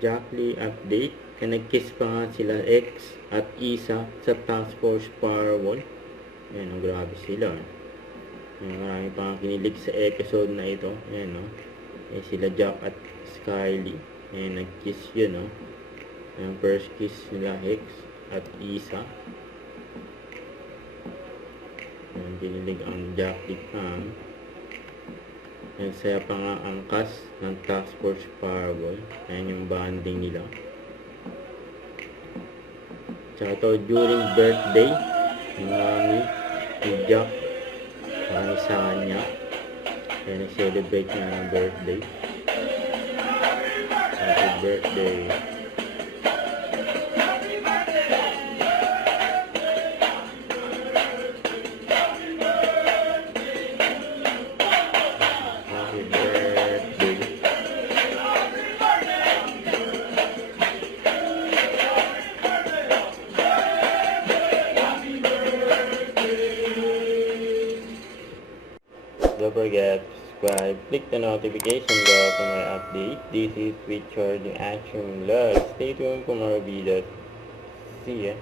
Jack Lee update. Nag-kiss pa nga sila X at Isa sa Task Force Firewall. Ayan, oh, grabe sila. Ayan, marami pa nga kinilig sa episode na ito. Ayan, oh. Ayan, sila Jack at Skylie. Ayan, nag-kiss yun, oh. Ayan, first kiss nila X at Isa. Ayan, kinilig ang Jack Lee Pam. Ayan, saya pa nga ang cast ng Task Force Firewall. Ayan yung bonding nila. Tsaka ito, during birthday ng mami ni Jack, ni Sanya. Kaya nag-celebrate nga ng birthday. Happy birthday. Happy birthday. Don't forget to subscribe, click the notification bell for my update. This is Richard, the Action Vlog. Stay tuned for more videos. See ya.